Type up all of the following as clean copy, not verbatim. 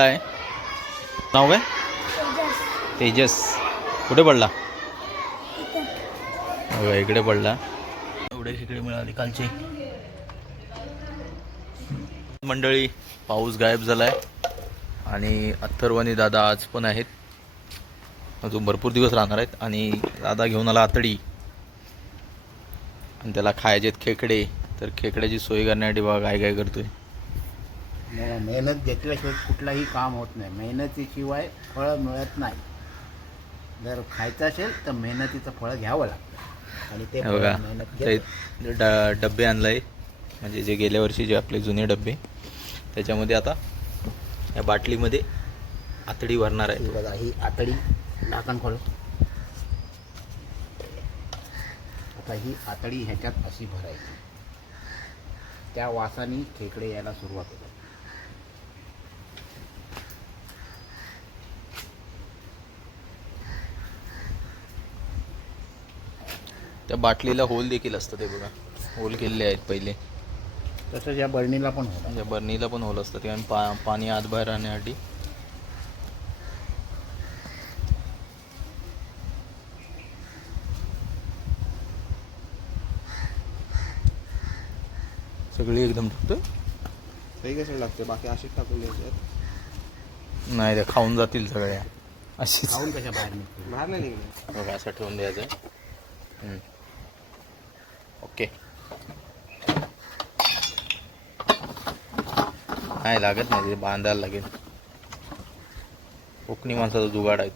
आहे नाव काय? तेजस. कुठे पडला? बघा इकडे पडला. एवढे इकडे मिळाले कालचे. मंडळी पाऊस गायब झालाय आणि अथर्वणी दादा आज पण आहेत. अजून भरपूर दिवस राहणार आहेत. आणि दादा घेऊन आला आतडी आणि त्याला खायचेत खेकडे. तर खेकड्याची सोय करण्यासाठी बघा काय काय करतोय. मेहनत घेतल्याशिवाय कुठलाही काम होत नाही. मेहनतीशिवाय फळं मिळत नाही. जर खायचं असेल तर मेहनतीचं फळ घ्यावं लागतं. आणि ते बघा मेहनत डब्बे आणलाय, म्हणजे जे गेल्या वर्षी जे आपले जुने डब्बे, त्याच्यामध्ये आता या बाटलीमध्ये आतडी भरणार आहे. बघा ही आतडी झाकण खोल. आता ही आतडी ह्याच्यात अशी भरायची. त्या वासाने खेकडे यायला सुरुवात होते. त्या बाटलीला होल देखील असतं, ते बघा होल केलेले आहेत पहिले. तसंच या बरणीला पण होतं. या बरणीला पण होल असतं, कारण पाणी आत बाहेर राहण्यासाठी. सगळी एकदम टाकतो. सही कशाला लागते? बाकी अशीच टाकून द्यायचे. नाही त्या खाऊन जातील सगळ्या अशीच. खाऊन कशा बाहेर निघतो? बाहेर नाही निघले. बघा असं ठेवून द्यायचं. ओके. नाही लागत नाही, ते बांधायला लागेल. कोकणी माणसाचा जुगाड आहे.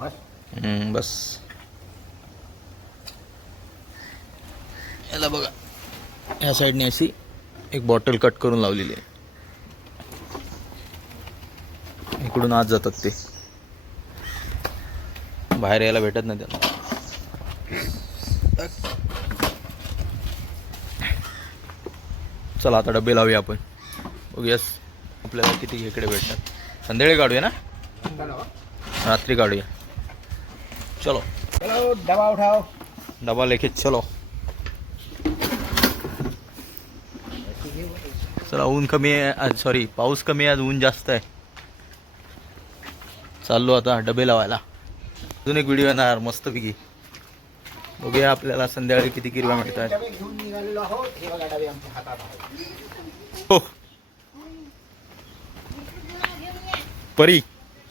बस बस याला बघा ह्या साईडने अशी एक बॉटल कट करून लावलेली आहे. इकडून आत जातात ते, बाहेर यायला भेटत नाही त्यांना. चला आता डबे लावूया आपण. बघूयास आपल्याला किती खेकडे भेटतात. संध्याकाळी काढूया ना, रात्री काढूया. चलो चलो डबा उठाओ. डबा लेके चलो. चला ऊन कमी आहे आज, सॉरी पाऊस कमी आहे आज, ऊन जास्त आहे. चाललो आता डबे लावायला. अजून एक व्हिडिओ येणार मस्तपैकी. बघूया आपल्याला संध्याकाळी किती किरवा मिळतात. डबे घेऊन निघालेलो आहोत. हे बघा डबे आमच्या हातात आहेत. हो परी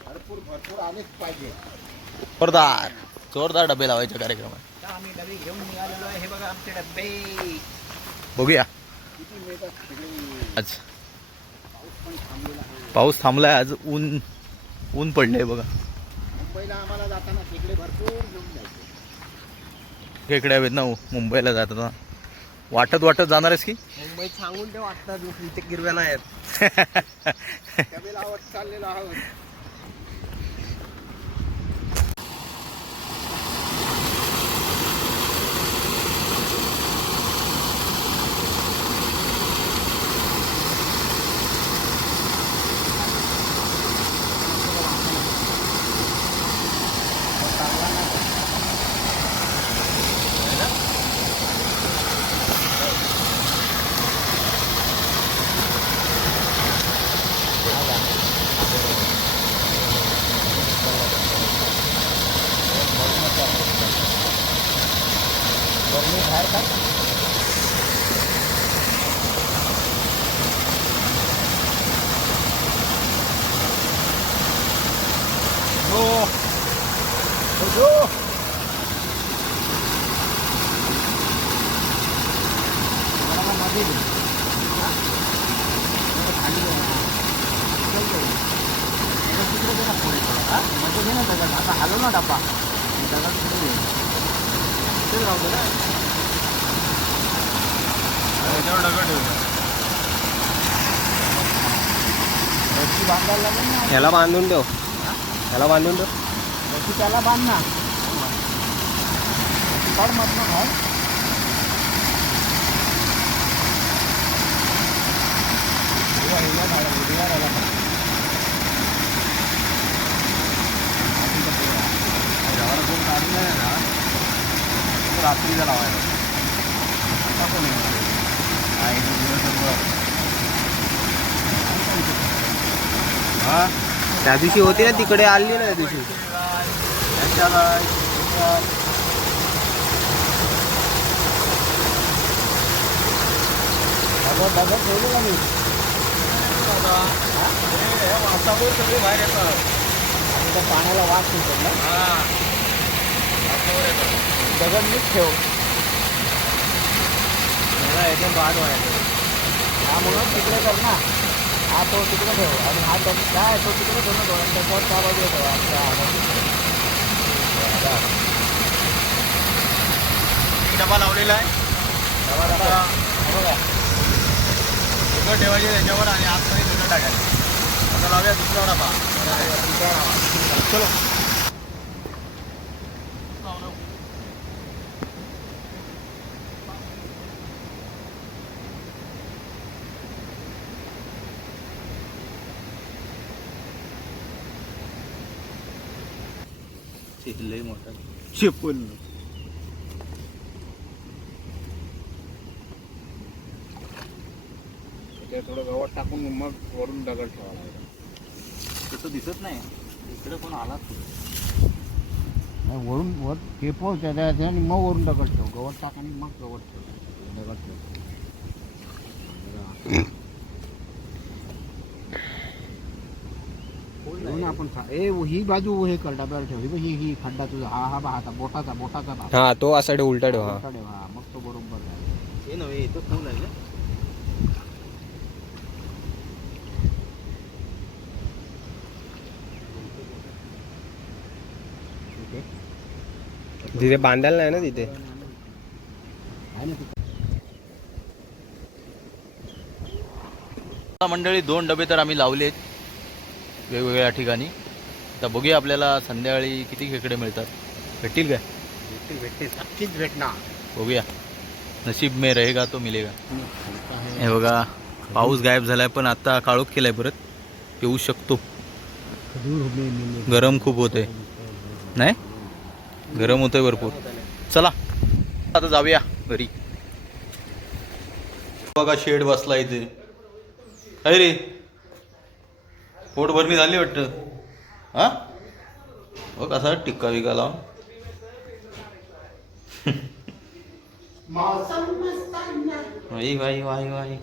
भरपूर आलेच पाहिजे. जोरदार डबे लावायच्या कार्यक्रमात. आता आम्ही डबे घेऊन निघालेलो आहे. हे बघा आमचे डबे. बघूया किती मिळतात खेकडे. आज पाऊस पण थांबलेला आहे. पाऊस थांबलाय. आज ऊन पडलंय बघा. मुंबईला आम्हाला जाताना खेकडे भरपूर घेऊन जायचे. खेकडे हवेत ना मुंबईला जाताना. वाटत जाणार आहेस की? मुंबईत सांगून ते वाटतात इथे गिरव्या नाही आहेत. डबे लावत चाललेलो आहोत. आता हलव ना डब्बा. ह्याला बांधून ठेव. ह्याला बांधून ठेव. त्याला बांध ना. काढ मधनं खाय. रात्रीला लावायला. आता कोण येणार? हा त्या दिवशी होती ना तिकडे आली ना त्या दिवशी सगळे बाहेर येतात पाण्याला वास सुटत ना दगड मीच ठेव मला एकदम बाद व्हायचं हा म्हणून तिकडे कर ना हा तो तिकडे ठेव आणि हा काय तो तिकडे ठेव ना डोळ्यांच्या त्या बाजूला ठेव डबा लावलेला आहे बघा दुसरं ठेवायचे त्याच्यावर आणि आतमध्ये दुसरं टाकायचं आता लावूया दुसरा डबा चलो लई मोठा शेपून ते थोडं गवत टाकून मग वरून दगड ठेवावा लागेल तसं दिसत नाही इकडे कोण आलाच नाही वरून वर टेपव त्याच्या आणि मग वरून दगड ठेव गवत टाक आणि मग गवत ठेव दगड ठेव म्हणून आपण ही बाजू हे कर डब्यावर ठेव ही खड्डा तुझा हा आता बोटाचा भाग हा तो असा उलटा ठेव हा बोटा ठेव हा मग तो बरोबर आहे हे नव्हे इथं फूल आहे ना तिथे बांधायला नाही ना तिथे आहे ना तिथे. मंडळी 2 डबे तर आम्ही लावलेत वेगवेगळ्या ठिकाणी आता बघूया आपल्याला संध्याकाळी किती खेकडे मिळतात भेटतील काय भेटते नक्कीच भेटणार बघूया नसीब में रहेगा तो मिलेगा हे बघा पाऊस गायब झालाय पण आता काळोख केलाय परत येऊ शकतो गरम खूप होते नाही गरम होतंय भरपूर चला आता जाऊया घरी बघा शेड बसला इथे अरे रे पोट भरणी झाली वाटतं हा बघ असा टिक्का विका लावून वाई वाई वाई वाई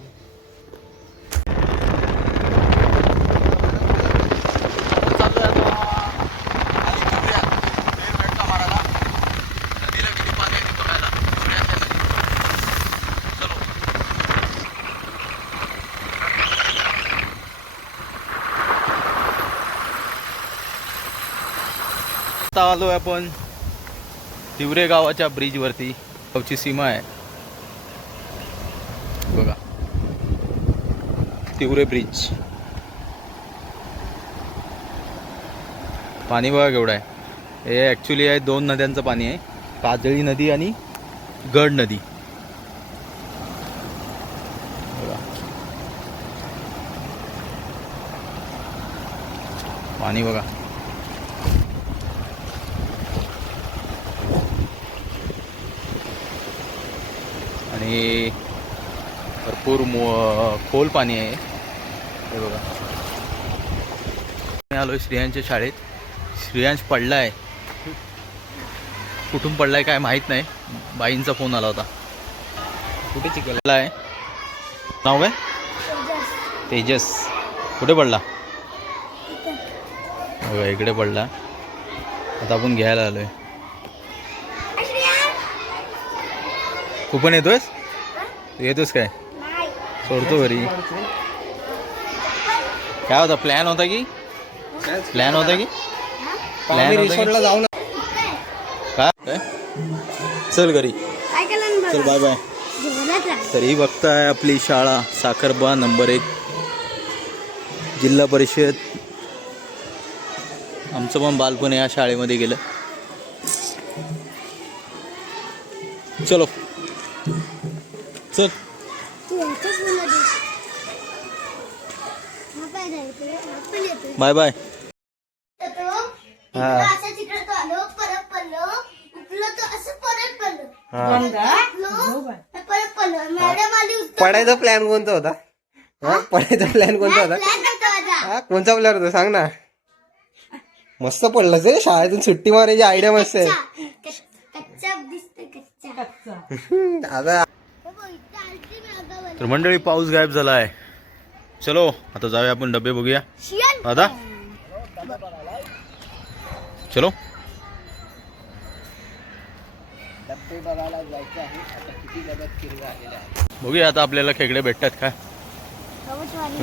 आता आलोय आपण तिवरे गावाच्या ब्रिज वरती गावची सीमा आहे बघा तिवरे ब्रिज पाणी बघा केवढं आहे हे ॲक्च्युली आहे 2 नद्यांचं पाणी आहे काजळी नदी आणि गड नदी बघा पाणी बघा आणि भरपूर खोल पाणी आहे हे बघा मी आलोय श्रेयांच्या शाळेत श्रेयांश पडला आहे कुठून पडलाय काय माहीत नाही बाईंचा फोन आला होता कुठे चिकलला आहे नाव काय तेजस कुठे पडला बघा इकडे पडला आता आपण घ्यायला आलोय तू पण येतोयस तू येतोस काय सोडतो घरी काय होता प्लॅन होता की प्लॅन होता जाऊ ना काय चल घरी चल बाय बाय तरी बघताय आपली शाळा साखरबा नंबर 1 जिल्हा परिषद आमचं पण बालपण या शाळेमध्ये गेलं चलो चल बाय बाय पडायचा प्लॅन कोणता होता? हा, पडायचा प्लॅन कोणता होता? हा, कोणता प्लॅन होता सांग ना. मस्त पडलं रे, शाळेतून सुट्टी मारायची आयडिया मस्त आहे. आता तर मंडळी पाऊस गायब झाला आहे. चलो आता जाऊया आपण डबे बघूया दादा. चलो डब्बे बघायला जायचं आहे. आता किती डब्यात किरवा आलेला आहे. बघूया आता आपल्याला खेकडे भेटतात काय.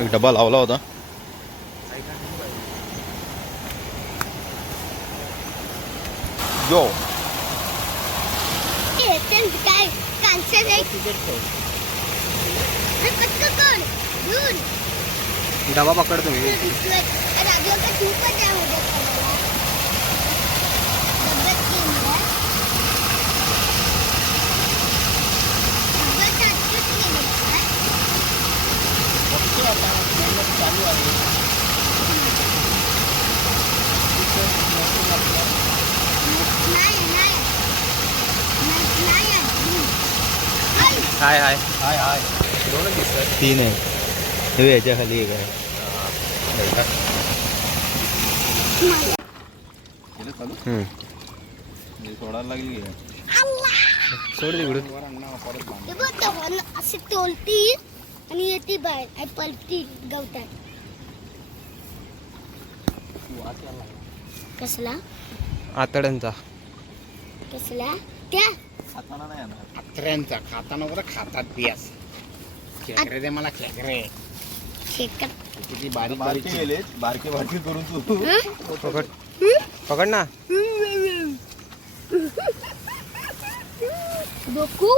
एक डबा लावला होता. जो काय कांचन आहे डबा पकडतो मी. राजू का तू पण त्यामध्ये डब्यात केलं डब्यात टाकून केलं चालू आहे. नाही नाही नाही हाय हाय हाय हाय दोनच दिसतात. तीन आहे. हे याच्या खाली एक आहे. केलं चालू सोडायला लागली सोड तिकडून. वर आणणार परत बांध. ते बघ तेव्हा अशी तोलती आणि येते बाहेर आणि पलटी गवतात. कसला आतड्यांचा. कसला त्या खाताना नाही येणार. अत्र्यांचा खाताना बरं खातात बियास. खेकडे दे मला खेकडे. खेकड किती बारीक बारके बारीक गेले बारके बारके करून तू पकड पकड ना. बकू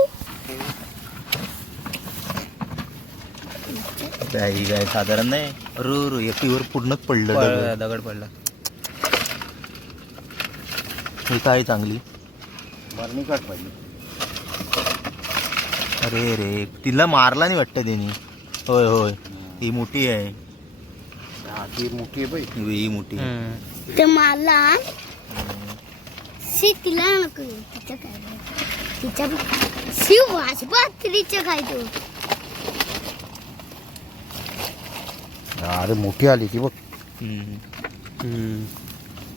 काही काय साधारण नाही. रू एकीवर पूर्णच पडलं. दगड पडला. हे काय चांगली. बर्निकट पडली. अरे रे तिला मारला नाही वाटतं त्यांनी. होय होय ही मोठी आहे. हा, ती मोठी आहे बाई. ही मोठी आहे. ते मला शी तिला नको तिचं काय तिच्या शिव वाजपात तिच्या काय तू अरे मोठी आली ती बघ.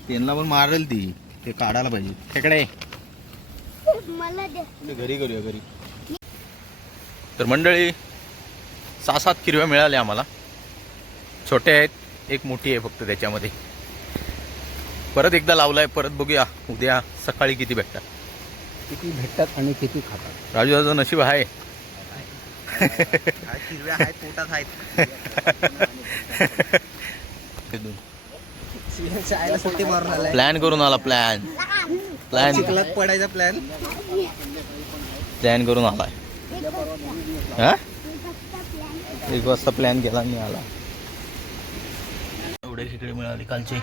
त्यांना पण मारेल ती. ते काढायला पाहिजे खेकडे. मला दे. घरी करूया घरी. तर मंडळी 6-7 किरव्या मिळाल्या आम्हाला. छोटे आहेत, एक मोठी आहे फक्त त्याच्यामध्ये. परत एकदा लावलाय. परत बघूया उद्या सकाळी किती भेटतात. किती भेटतात आणि किती खातात. राजू दादा नशीब आहे. हिरव्या आहेत पोटात आहेत. सुट्टी मारून आलाय. प्लॅन करून आला. प्लॅन चिखलात पडायचा प्लॅन. प्लॅन करून आलाय. हा 1 वाजता प्लॅन केला मी आला. एवढे खेकडे मिळाले कालचे.